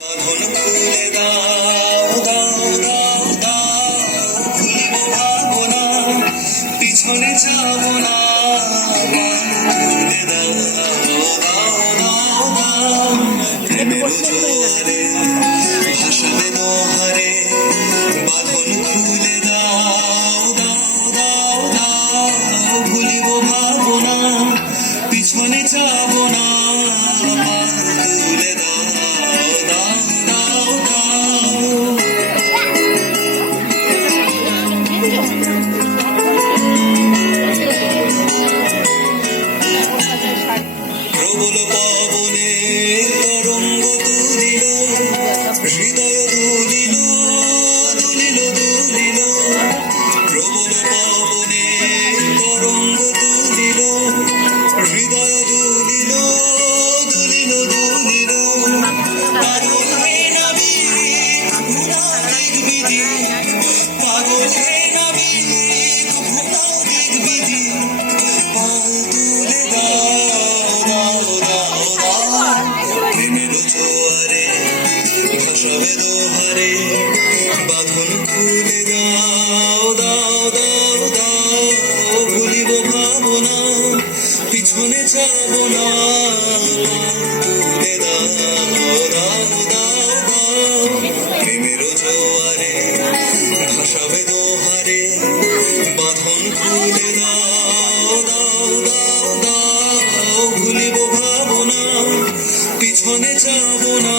বাঁধন খুলে দাও দাও দাও দাও, ভুলিব ভাবনা, পিছনে যাব না, খুলে দাও দাও দাও দাও, প্রেমের জোয়ারে ভাসাবে দোহারে, বাঁধন খুলে দাও দাও দাও দাও, ভুলিব ভাবনা, পিছনে যাব না, তুলে দাও দাও দাও দাও। প্রবল পবনে তরঙ্গ তুলিল, হৃদয় দুলিল দুলিল দুলিল, প্রবল পবনে তরঙ্গ তুলিল, হৃদয় দুলিল দুলিল দুলিল, পাগল হয়ে নামি ঘুমাও দেখবি দিন, পাগল হয়ে নামি ঘুমাও দেখবি দিন, পাল তুলে দাও দাও দাও দাও, প্রেমের জোয়ারে ভাসাবে দোহারে, বাঁধন খুলে দাও দাও দাও দাও, ভুলিব ভাবনা, পিছনে যাব না, তুলে দাও দাও দাও দাও, প্রেমের জোয়ারে ভাসাবে দোহারে, বাঁধন খুলে দাও দাও দাও দাও, ভুলিব ভাবনা, পিছনে যাব না।